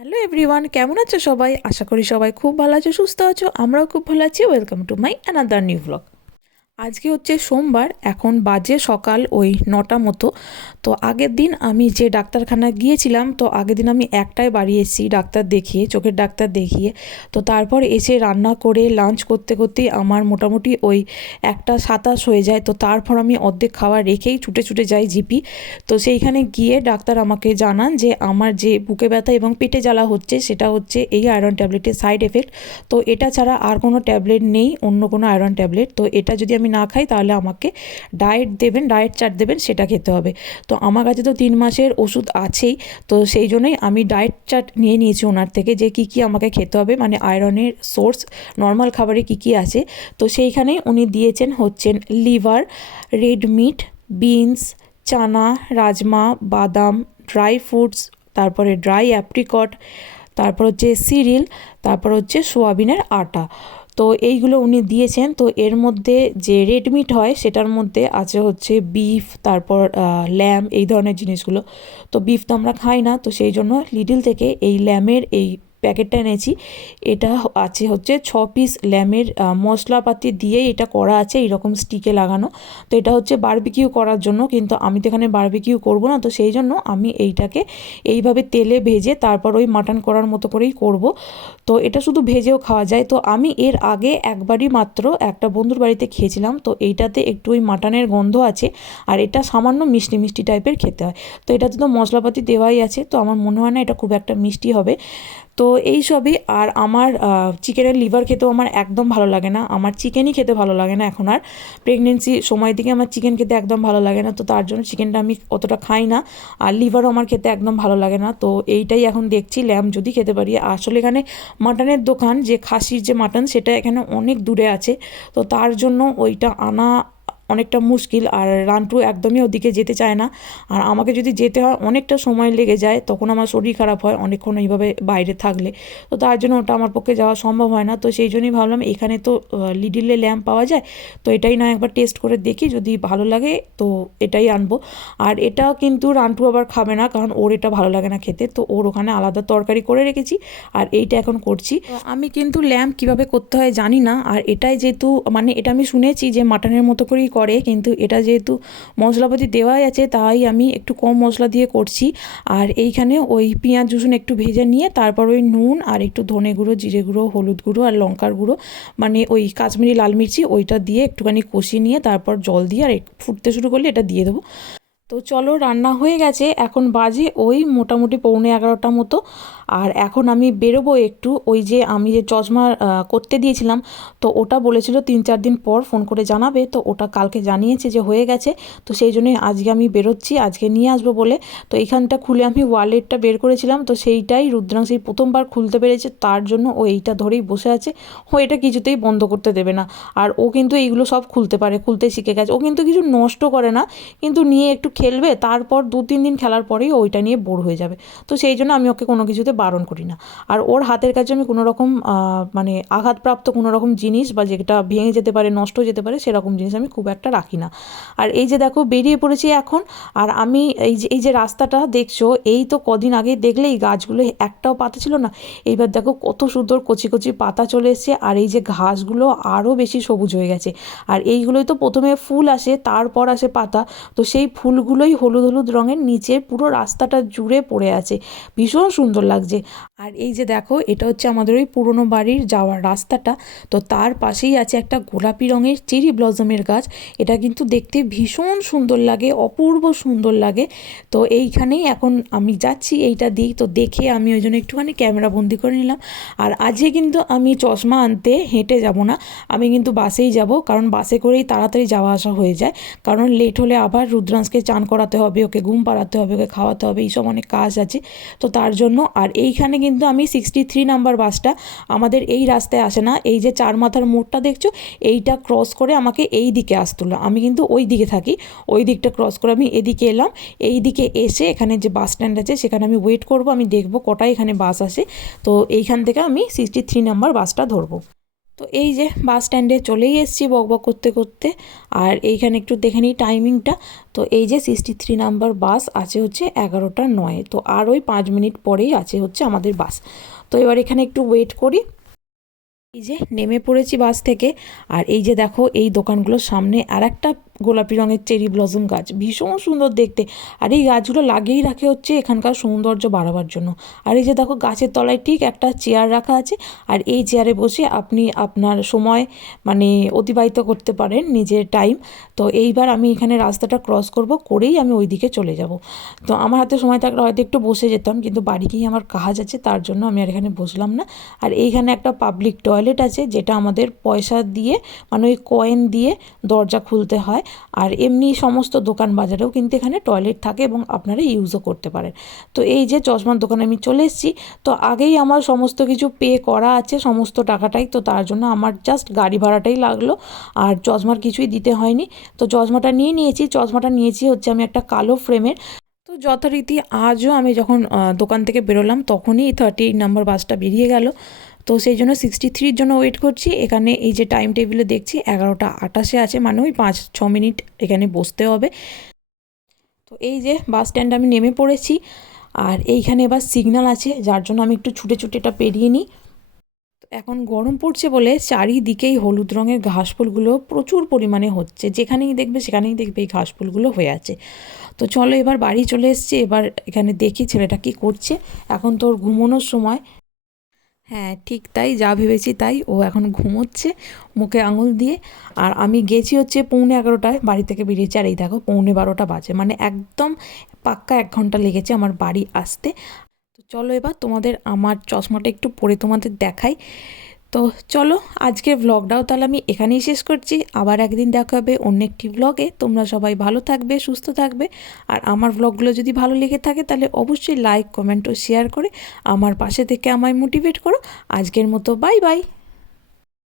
Hello everyone কেমন আছো সবাই? আশা করি সবাই খুব ভালো আছো, সুস্থ আছো, আমরাও খুব ভালো আছি। Welcome to my another new blog আজকে হচ্ছে সোমবার, এখন বাজে সকাল ওই নটা মতো। তো আগের দিন আমি যে ডাক্তারখানা গিয়েছিলাম, তো আগের দিন আমি একটাই বাড়ি এসেছি ডাক্তার দেখিয়ে, চোখের ডাক্তার দেখিয়ে। তো তারপর এসে রান্না করে লাঞ্চ করতে করতেই আমার মোটামুটি ওই একটা সাতাশ হয়ে যায়। তো তারপর আমি অর্ধেক খাওয়া রেখেই ছুটে ছুটে যাই জিপি। তো সেইখানে গিয়ে ডাক্তার আমাকে জানান যে আমার যে বুকে ব্যথা এবং পেটে জ্বালা হচ্ছে, সেটা হচ্ছে এই আয়রন ট্যাবলেটের সাইড এফেক্ট তো এটা ছাড়া আর কোনো ট্যাবলেট নেই, অন্য কোনো আয়রন ট্যাবলেট তো এটা যদি আমি না খাই, তাহলে আমাকে ডায়েট দেবেন ডায়েট চার্ট দেবেন, সেটা খেতে হবে। তো আমার কাছে তো তিন মাসের ওষুধ আছেই, তো সেই জন্যই আমি ডায়েট চার্ট নিয়ে নিয়েছি ওনার থেকে যে কী কী আমাকে খেতে হবে মানে আয়রনের সোর্স নর্মাল খাবারে কী কী আছে। তো সেইখানেই উনি দিয়েছেন হচ্ছেন লিভার রেড মিট বিনস চানা, রাজমা, বাদাম ড্রাই ফ্রুটস তারপরে ড্রাই অ্যাপ্রিকট তারপর হচ্ছে সিরিল তারপর হচ্ছে সোয়াবিনের আটা। তো এইগুলো উনি দিয়েছেন। তো এর মধ্যে যে রেডমিট হয়, সেটার মধ্যে আছে হচ্ছে বিফ তারপর ল্যাম এই ধরনের জিনিসগুলো। তো বিফ তো আমরা খাই না, তো সেই জন্য লিডিল থেকে এই ল্যামের এই প্যাকেটটা এনেছি। এটা আছে হচ্ছে ছ পিস ল্যামের মশলাপাতি দিয়ে এটা করা আছে, এইরকম স্টিকে লাগানো। তো এটা হচ্ছে বারবিকিউ করার জন্য, কিন্তু আমি তো এখানে বারবিকিউ করব না, তো সেই জন্য আমি এইটাকে এইভাবে তেলে ভেজে তারপর ওই মাটন করার মতো করেই করব। তো এটা শুধু ভেজেও খাওয়া যায়। তো আমি এর আগে একবারই মাত্র একটা বন্ধুর বাড়িতে খেয়েছিলাম, তো এইটাতে একটু ওই মাটনের গন্ধ আছে, আর এটা সামান্য মিষ্টি মিষ্টি টাইপের খেতে হয়। তো এটাতে তো মশলাপাতি দেওয়াই আছে, তো আমার মনে হয় না এটা খুব একটা মিষ্টি হবে। তো এই সবই। আর আমার চিকেনের লিভার খেতেও আমার একদম ভালো লাগে না। আমার চিকেনই খেতে ভালো লাগে না এখন আর। প্রেগনেন্সি সময় থেকে আমার চিকেন খেতে একদম ভালো লাগে না। তো তার জন্য চিকেনটা আমি অতটা খাই না। আর লিভারও আমার খেতে একদম ভালো লাগে না। তো এইটাই এখন দেখছি ল্যাম যদি খেতে পারি। আসলে এখানে মাটনের দোকান, যে খাসির যে মাটন সেটা এখানে অনেক দূরে আছে। তো তার জন্য ওইটা আনা অনেকটা মুশকিল আর রান্টু একদমই ওদিকে যেতে চায় না। আর আমাকে যদি যেতে হয়, অনেকটা সময় লেগে যায়, তখন আমার শরীর খারাপ হয় অনেকক্ষণ এইভাবে বাইরে থাকলে। তো তার জন্য ওটা আমার পক্ষে যাওয়া সম্ভব হয় না। তো সেই জন্যই ভাবলাম, এখানে তো লিডিলে ল্যাম্প পাওয়া যায়। তো এটাই না একবার টেস্ট করে দেখি, যদি ভালো লাগে তো এটাই আনব। আর এটা কিন্তু রান্টু আবার খাবে না, কারণ ওর এটা ভালো লাগে না খেতে। তো ওর ওখানে আলাদা তরকারি করে রেখেছি আর এইটা এখন করছি। আমি কিন্তু ল্যাম্প কীভাবে করতে হয় জানি না। আর এটাই যেহেতু মানে এটা আমি শুনেছি যে মাটনের মতো করেই করে কিন্তু এটা যেহেতু মশলাপাতি দেওয়াই আছে, তাই আমি একটু কম মশলা দিয়ে করছি। আর এইখানে ওই পেঁয়াজ, রসুন একটু ভেজে নিয়ে, তারপর ওই নুন আর একটু ধনে গুঁড়ো, জিরে গুঁড়ো, হলুদ গুঁড়ো আর লঙ্কার গুঁড়ো মানে ওই কাশ্মীরি লাল মির্চি, ওইটা দিয়ে একটুখানি কষিয়ে নিয়ে, তারপর জল দিয়ে আর ফুটতে শুরু করলে এটা দিয়ে দেবো। তো চলো, রান্না হয়ে গেছে। এখন বাজে ওই মোটামুটি পৌনে এগারোটা মতো। আর এখন আমি বেরোবো একটু, ওই যে আমি যে চশমা করতে দিয়েছিলাম, তো ওটা বলেছিল তিন চার দিন পর ফোন করে জানাবে, তো ওটা কালকে জানিয়েছে যে হয়ে গেছে, তো সেই জন্যই আজকে আমি বেরোচ্ছি, আজকে নিয়ে আসব বলে, তো এইখানটা খুলে আমি ওয়ালেটটা বের করেছিলাম, তো সেইটাই রুদ্রাংশ প্রথমবার খুলতে পেরেছে, তার জন্য ও এইটা ধরেই বসে আছে, ও এটা কিছুতেই বন্ধ করতে দেবে না, আর ও কিন্তু এইগুলো সব খুলতে পারে, খুলতে শিখে গেছে, ও কিন্তু কিছু নষ্ট করে না, কিন্তু নিয়ে একটু খেলবে, তারপর দু তিন দিন খেলার পরেই ওইটা নিয়ে বোর হয়ে যাবে, তো সেই জন্য আমি ওকে কোনো কিছুতে বারণ করি না। আর ওর হাতের কাছে আমি কোনো রকম মানে আঘাতপ্রাপ্ত কোনো রকম জিনিস বা যেটা ভেঙে যেতে পারে, নষ্ট হয়ে যেতে পারে, সেরকম জিনিস আমি খুব একটা রাখি না। আর এই যে দেখো, বেরিয়ে পড়েছি এখন, আর আমি এই যে এই যে রাস্তাটা দেখছ, এই তো কদিন আগে দেখলে এই গাছগুলো একটাও পাতা ছিল না। এইবার দেখো কত সুন্দর কচি কচি পাতা চলে এসছে, আর এই যে ঘাসগুলো আরও বেশি সবুজ হয়ে গেছে। আর এইগুলোই তো প্রথমে ফুল আসে, তারপর আসে পাতা। তো সেই ফুলগুলোই হলুদ হলুদ রঙের নিচে পুরো রাস্তাটা জুড়ে পড়ে আছে। ভীষণ সুন্দর লাগছে। আর এই যে দেখো, এটা হচ্ছে আমাদের ওই পুরনো বাড়ির যাওয়ার রাস্তাটা। তো তার পাশেই আছে একটা গোলাপি রঙের চেরি ব্লজমের গাছ। এটা কিন্তু দেখতে ভীষণ সুন্দর লাগে, অপূর্ব সুন্দর লাগে। তো এইখানেই এখন আমি যাচ্ছি এইটা দিই তো দেখে আমি ওই জন্য একটুখানি ক্যামেরা বন্দি করে নিলাম। আর আজকে কিন্তু আমি চশমা আনতে হেঁটে যাব না। আমি কিন্তু বাসেই যাব, কারণ বাসে করেই তাড়াতাড়ি যাওয়া আসা হয়ে যায়। কারণ লেট হলে আবার রুদ্রাংশকে চান করাতে হবে, ওকে ঘুম পাড়াতে হবে, ওকে খাওয়াতে হবে, এইসব অনেক কাজ আছে। তো তার জন্য, আর এইখানে কিন্তু আমি সিক্সটি থ্রি নাম্বার বাসটা আমাদের এই রাস্তায় আসে না। এই যে চার মাথার মোড়টা দেখছ, এইটা ক্রস করে আমাকে এই দিকে আসতুলো আমি কিন্তু ওই দিকে থাকি, ওই দিকটা ক্রস করে আমি এদিকে এলাম। এই দিকে এসে এখানে যে বাস স্ট্যান্ড আছে, সেখানে আমি ওয়েট করব, আমি দেখব কটায় এখানে বাস আসে। তো এইখান থেকে আমি সিক্সটি থ্রি নাম্বার বাসটা ধরবো। তো এই যে বাস স্ট্যান্ডে চলেই এসেছি বক বক করতে করতে। আর এইখানে একটু দেখে নিই টাইমিংটা। তো এই যে সিক্সটি থ্রি নাম্বার বাস আছে হচ্ছে এগারোটা নয়। তো আর ওই পাঁচ মিনিট পরেই আছে হচ্ছে আমাদের বাস। তো এবার এখানে একটু ওয়েট করি। এই যে নেমে পড়েছি বাস থেকে। আর এই যে দেখো, এই দোকানগুলোর সামনে আর একটা গোলাপি রঙের চেরি ব্লসম গাছ। ভীষণ সুন্দর দেখতে। আর এই গাছগুলো লাগিয়েই রাখে হচ্ছে এখানকার সৌন্দর্য বাড়াবার জন্য। আর এই যে দেখো, গাছের তলায় ঠিক একটা চেয়ার রাখা আছে। আর এই চেয়ারে বসে আপনি আপনার সময় মানে অতিবাহিত করতে পারেন নিজের টাইম তো এইবার আমি এখানে রাস্তাটা ক্রস করব, করেই আমি ওই দিকে চলে যাব। তো আমার হাতে সময় থাকলে হয়তো একটু বসে যেতাম, কিন্তু বাড়ি গিয়ে আমার কাজ আছে, তার জন্য আমি আর এখানে বসলাম না। আর এইখানে একটা পাবলিক টয়লেট আছে, যেটা আমাদের পয়সা দিয়ে মানে ওই কয়েন দিয়ে দরজা খুলতে হয়। আর এমনি সমস্ত দোকান বাজারেও কিন্তু এখানে টয়লেট থাকে এবং আপনারা ইউজও করতে পারেন। তো এই যে চশমার দোকানে আমি চলে এসেছি, তো আগেই আমার সমস্ত কিছু পে করা আছে, সমস্ত টাকাটাই, তো তার জন্য আমার জাস্ট গাড়ি ভাড়াটাই লাগল, আর চশমার কিছুই দিতে হয়নি। তো চশমাটা নিয়ে নিয়েছি, চশমাটা নিয়েছি হচ্ছে আমি একটা কালো ফ্রেমের তো যথারীতি আজও আমি যখন দোকান থেকে বেরোলাম, তখনই থার্টি এইট নাম্বার বাসটা বেরিয়ে গেল। তো সেই জন্য সিক্সটি থ্রির জন্য ওয়েট করছি। এখানে এই যে টাইম টেবিলে দেখছি, এগারোটা আটাশে আছে মানে ওই পাঁচ, ছ মিনিট এখানে বসতে হবে। তো এই যে বাস স্ট্যান্ড আমি নেমে পড়েছি, আর এইখানে এবার সিগন্যাল আছে, যার জন্য আমি একটু ছুটে ছুটে এটা পেরিয়ে নিই। এখন গরম পড়ছে বলে চারিদিকেই হলুদ রঙের ঘাসফুলগুলো প্রচুর পরিমাণে হচ্ছে। যেখানেই দেখবে সেখানেই দেখবে এই ঘাসফুলগুলো হয়ে আছে। তো চলো এবার বাড়ি চলে এসেছি, এবার এখানে দেখি ছেলেটা কি করছে। এখন তোর ঘুমোনোর সময়। হ্যাঁ ঠিক তাই, যা ভেবেছি তাই। ও এখন ঘুমোচ্ছে, মুখে আঙুল দিয়ে। আর আমি গেছি হচ্ছে পৌনে এগারোটায় বাড়ি থেকে বেরিয়েছি। আর এই দেখো, পৌনে বারোটা বাজে। মানে একদম পাক্কা এক ঘণ্টা লেগেছে আমার বাড়ি আসতে। তো চলো এবার তোমাদের আমার চশমাটা একটু পরে তোমাদের দেখাই। তো চলো আজকের ভ্লগটাও তাহলে আমি এখানেই শেষ করছি। আবার একদিন দেখা হবে অন্য একটি ভ্লগে তোমরা সবাই ভালো থাকবে, সুস্থ থাকবে। আর আমার ভ্লগগুলো যদি ভালো লেগে থাকে তাহলে অবশ্যই লাইক কমেন্ট ও শেয়ার করে আমার পাশে থেকে আমায় মোটিভেট করো। আজকের মতো বাই বাই